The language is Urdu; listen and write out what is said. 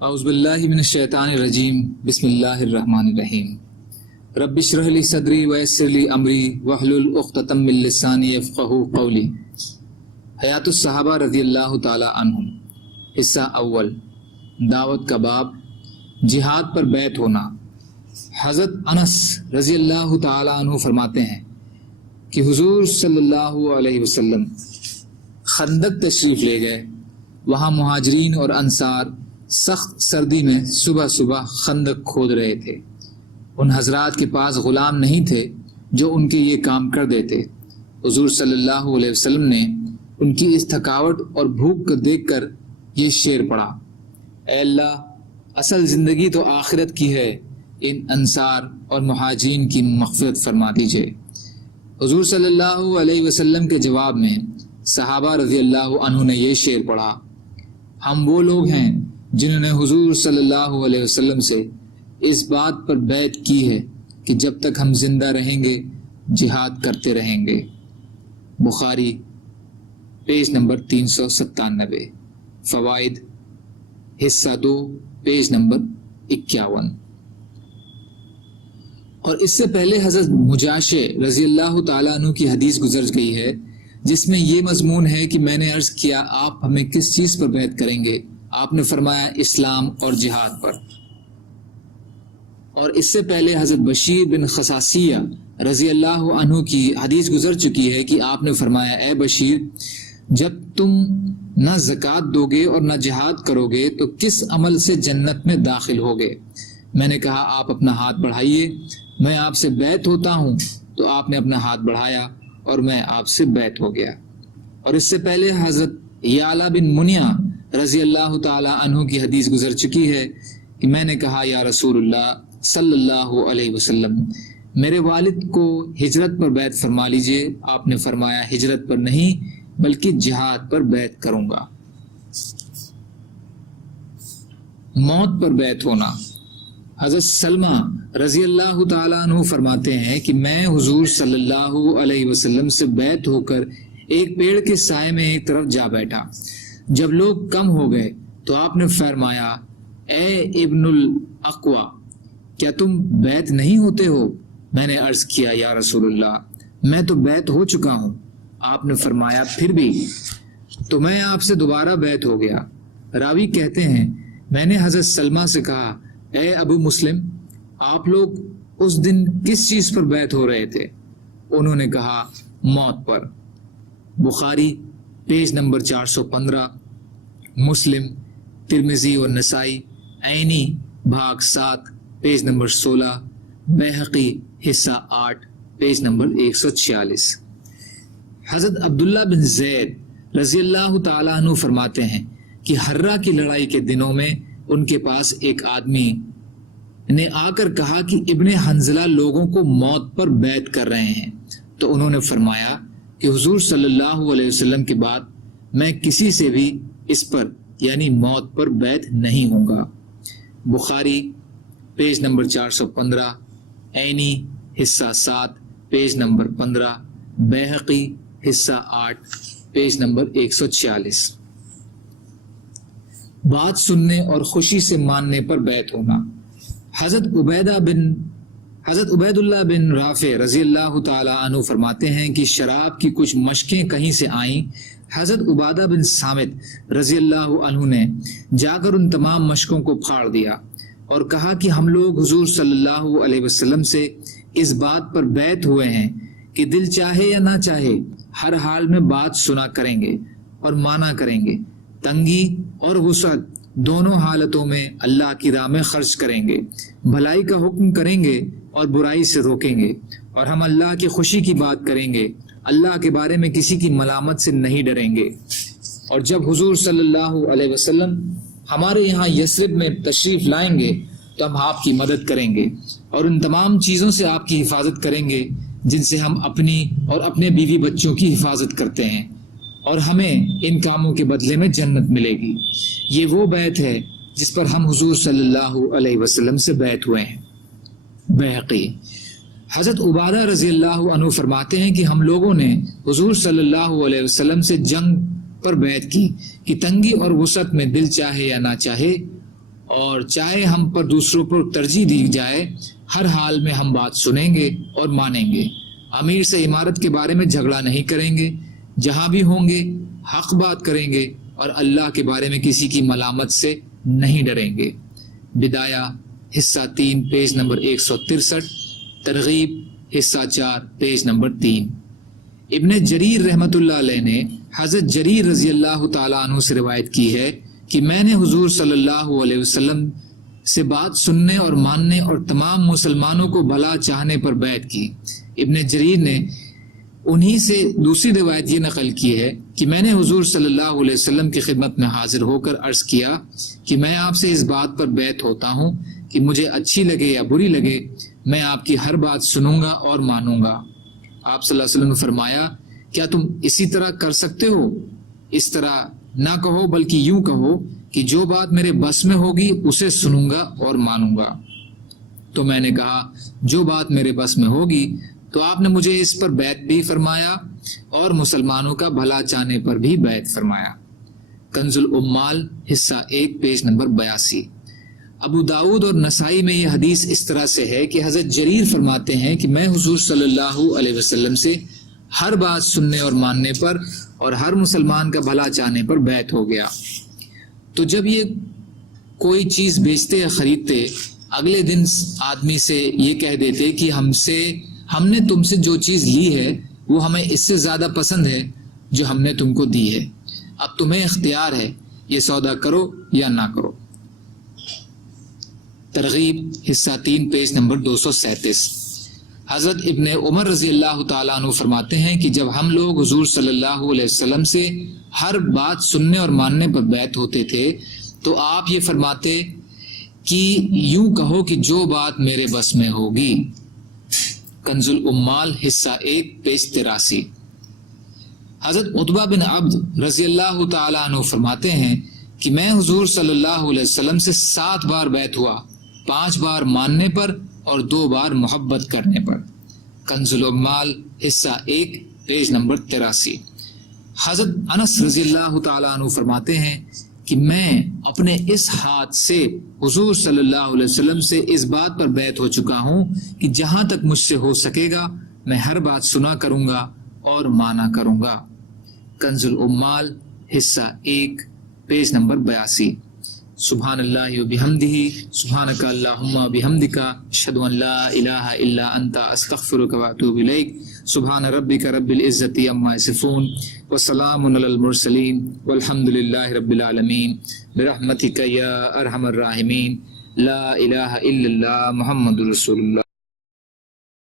اعوذ باللہ من الشیطان الرجیم بسم اللہ الرحمن الرحیم رب اشرح لی صدری ویسر لی امری واحلل عقدۃ من لسانی یفقہوا قولی۔ حیات الصحابہ رضی اللہ تعالی عنہم، حصہ اول، دعوت کا باب، جہاد پر بیعت ہونا۔ حضرت انس رضی اللہ تعالی عنہ فرماتے ہیں کہ حضور صلی اللہ علیہ وسلم خندق تشریف لے گئے۔ وہاں مہاجرین اور انصار سخت سردی میں صبح صبح خندق کھود رہے تھے۔ ان حضرات کے پاس غلام نہیں تھے جو ان کے یہ کام کر دیتے۔ حضور صلی اللہ علیہ وسلم نے ان کی اس تھکاوٹ اور بھوک کو دیکھ کر یہ شعر پڑھا: اے اللہ، اصل زندگی تو آخرت کی ہے، ان انصار اور مہاجرین کی مغفرت فرما دیجئے۔ حضور صلی اللہ علیہ وسلم کے جواب میں صحابہ رضی اللہ عنہ نے یہ شعر پڑھا: ہم وہ لوگ ہیں جنہوں نے حضور صلی اللہ علیہ وسلم سے اس بات پر بیعت کی ہے کہ جب تک ہم زندہ رہیں گے جہاد کرتے رہیں گے۔ بخاری پیج نمبر 397، فوائد حصہ 2 پیج نمبر 51۔ اور اس سے پہلے حضرت مجاشع رضی اللہ تعالیٰ عنہ کی حدیث گزر گئی ہے جس میں یہ مضمون ہے کہ میں نے عرض کیا آپ ہمیں کس چیز پر بیعت کریں گے؟ آپ نے فرمایا اسلام اور جہاد پر۔ اور اس سے پہلے حضرت بشیر بن خصاصیہ رضی اللہ عنہ کی حدیث گزر چکی ہے کہ آپ نے فرمایا اے بشیر، جب تم نہ زکوٰۃ دو گے اور نہ جہاد کرو گے تو کس عمل سے جنت میں داخل ہوگے؟ میں نے کہا آپ اپنا ہاتھ بڑھائیے، میں آپ سے بیعت ہوتا ہوں۔ تو آپ نے اپنا ہاتھ بڑھایا اور میں آپ سے بیعت ہو گیا۔ اور اس سے پہلے حضرت یعلا بن منیہ رضی اللہ تعالی عنہ کی حدیث گزر چکی ہے کہ میں نے کہا یا رسول اللہ صلی اللہ علیہ وسلم، میرے والد کو ہجرت پر بیعت فرما لیجئے۔ آپ نے فرمایا ہجرت پر نہیں بلکہ جہاد پر بیعت کروں گا۔ موت پر بیعت ہونا۔ حضرت سلمہ رضی اللہ تعالیٰ عنہ فرماتے ہیں کہ میں حضور صلی اللہ علیہ وسلم سے بیعت ہو کر ایک پیڑ کے سائے میں ایک طرف جا بیٹھا۔ جب لوگ کم ہو گئے تو آپ نے فرمایا اے ابن الاقوی، کیا تم بیعت نہیں ہوتے ہو؟ میں نے عرض کیا یا رسول اللہ میں تو بیعت ہو چکا ہوں۔ آپ نے فرمایا پھر بھی؟ تو میں آپ سے دوبارہ بیعت ہو گیا۔ راوی کہتے ہیں میں نے حضرت سلمہ سے کہا اے ابو مسلم، آپ لوگ اس دن کس چیز پر بیعت ہو رہے تھے؟ انہوں نے کہا موت پر۔ بخاری پیج نمبر 415، مسلم، ترمذی اور نسائی، عینی بھاگ 7 پیج نمبر 16، بیہقی حصہ 8 پیج نمبر 146۔ حضرت عبداللہ بن زید رضی اللہ تعالیٰ عنہ فرماتے ہیں کہ حرہ کی لڑائی کے دنوں میں ان کے پاس ایک آدمی نے آ کر کہا کہ ابن حنظلہ لوگوں کو موت پر بیعت کر رہے ہیں۔ تو انہوں نے فرمایا کہ حضور صلی اللہ علیہ وسلم کے بعد میں کسی سے بھی اس پر یعنی موت پر بیعت نہیں ہوں گا۔ بخاری پیج نمبر 415، عینی حصہ 7 پیج نمبر 15، بیہقی حصہ 8 پیج نمبر 146۔ بات سننے اور خوشی سے ماننے پر بیعت ہونا۔ حضرت عبید اللہ بن رافع رضی اللہ تعالی عنہ فرماتے ہیں کہ شراب کی کچھ مشکیں کہیں سے آئیں۔ حضرت عبادہ بن صامت رضی اللہ عنہ نے جا کر ان تمام مشکوں کو پھاڑ دیا اور کہا کہ ہم لوگ حضور صلی اللہ علیہ وسلم سے اس بات پر بیعت ہوئے ہیں کہ دل چاہے یا نہ چاہے ہر حال میں بات سنا کریں گے اور مانا کریں گے، تنگی اور وسعت دونوں حالتوں میں اللہ کی راہ میں خرچ کریں گے، بھلائی کا حکم کریں گے اور برائی سے روکیں گے، اور ہم اللہ کی خوشی کی بات کریں گے، اللہ کے بارے میں کسی کی ملامت سے نہیں ڈریں گے۔ اور جب حضور صلی اللہ علیہ وسلم ہمارے یہاں یثرب میں تشریف لائیں گے تو ہم آپ کی مدد کریں گے اور ان تمام چیزوں سے آپ کی حفاظت کریں گے جن سے ہم اپنی اور اپنے بیوی بچوں کی حفاظت کرتے ہیں، اور ہمیں ان کاموں کے بدلے میں جنت ملے گی۔ یہ وہ بیعت ہے جس پر ہم حضور صلی اللہ علیہ وسلم سے بیعت ہوئے ہیں۔ بیہقی حضرت عبادہ رضی اللہ عنہ فرماتے ہیں کہ ہم لوگوں نے حضور صلی اللہ علیہ وسلم سے جنگ پر بیعت کی کہ تنگی اور وسعت میں دل چاہے یا نہ چاہے اور چاہے ہم پر دوسروں پر ترجیح دی جائے، ہر حال میں ہم بات سنیں گے اور مانیں گے۔ امیر سے عمارت کے بارے میں جھگڑا نہیں کریں گے، جہاں بھی ہوں گے حق بات کریں گے، اور اللہ کے بارے میں کسی کی ملامت سے نہیں ڈریں گے۔ بدایہ حصہ 3 پیج نمبر 163، ترغیب حصہ 4 پیج نمبر 3۔ ابن جریر رحمۃ اللہ علیہ نے حضرت جریر رضی اللہ تعالیٰ عنہ سے روایت کی ہے کہ میں نے حضور صلی اللہ علیہ وسلم سے بات سننے اور ماننے اور تمام مسلمانوں کو بھلا چاہنے پر بیعت کی۔ ابن جریر نے انہی سے دوسری روایت یہ نقل کی ہے کہ میں نے حضور صلی اللہ علیہ وسلم کی خدمت میں حاضر ہو کر عرض کیا کہ میں آپ سے اس بات پر بیعت ہوتا ہوں کہ مجھے اچھی لگے یا بری لگے، میں آپ کی ہر بات سنوں گا اور مانوں گا۔ آپ صلی اللہ علیہ وسلم نے فرمایا، کیا تم اسی طرح کر سکتے ہو؟ اس طرح نہ کہو بلکہ یوں کہو کہ جو بات میرے بس میں ہوگی اسے سنوں گا اور مانوں گا۔ تو میں نے کہا جو بات میرے بس میں ہوگی، تو آپ نے مجھے اس پر بیعت بھی فرمایا اور مسلمانوں کا بھلا چاہنے پر بھی بیعت فرمایا۔ کنز العمال حصہ 1 پیج نمبر 82۔ ابو داؤد اور نسائی میں یہ حدیث اس طرح سے ہے کہ حضرت جریر فرماتے ہیں کہ میں حضور صلی اللہ علیہ وسلم سے ہر بات سننے اور ماننے پر اور ہر مسلمان کا بھلا چاہنے پر بیعت ہو گیا۔ تو جب یہ کوئی چیز بیچتے یا خریدتے، اگلے دن آدمی سے یہ کہہ دیتے کہ ہم نے تم سے جو چیز لی ہے وہ ہمیں اس سے زیادہ پسند ہے جو ہم نے تم کو دی ہے، اب تمہیں اختیار ہے، یہ سودا کرو یا نہ کرو۔ ترغیب حصہ 3 پیج نمبر 237۔ حضرت ابن عمر رضی اللہ تعالیٰ عنہ فرماتے ہیں کہ جب ہم لوگ حضور صلی اللہ علیہ وسلم سے ہر بات سننے اور ماننے پر بیعت ہوتے تھے تو آپ یہ فرماتے کہ یوں کہو کہ جو بات میرے بس میں ہوگی۔ کنز العمال حصہ 1 پیج 83۔ حضرت عتبہ بن عبد رضی اللہ تعالیٰ عنہ فرماتے ہیں کہ میں حضور صلی اللہ علیہ وسلم سے 7 بار بیعت ہوا، 5 بار ماننے پر اور 2 بار محبت کرنے پر۔ کنز العمال حصہ 1 پیج نمبر 83۔ حضرت انس رضی اللہ تعالیٰ عنہ فرماتے ہیں کہ میں اپنے اس ہاتھ سے حضور صلی اللہ علیہ وسلم سے اس بات پر بیعت ہو چکا ہوں کہ جہاں تک مجھ سے ہو سکے گا میں ہر بات سنا کروں گا اور مانا کروں گا۔ کنز العمال حصہ 1 پیج نمبر 82۔ سبحان اللہ و بحمدہ، سبحانک اللہم و بحمدک، اشہد ان لا الہ الا انت، استغفرک و اتوب الیک۔ سبحان ربک رب العزت عما یصفون وسلام علی المرسلین والحمد للہ رب العالمین، برحمتک یا ارحم الراحمین، لا الہ الا اللہ محمد رسول اللہ۔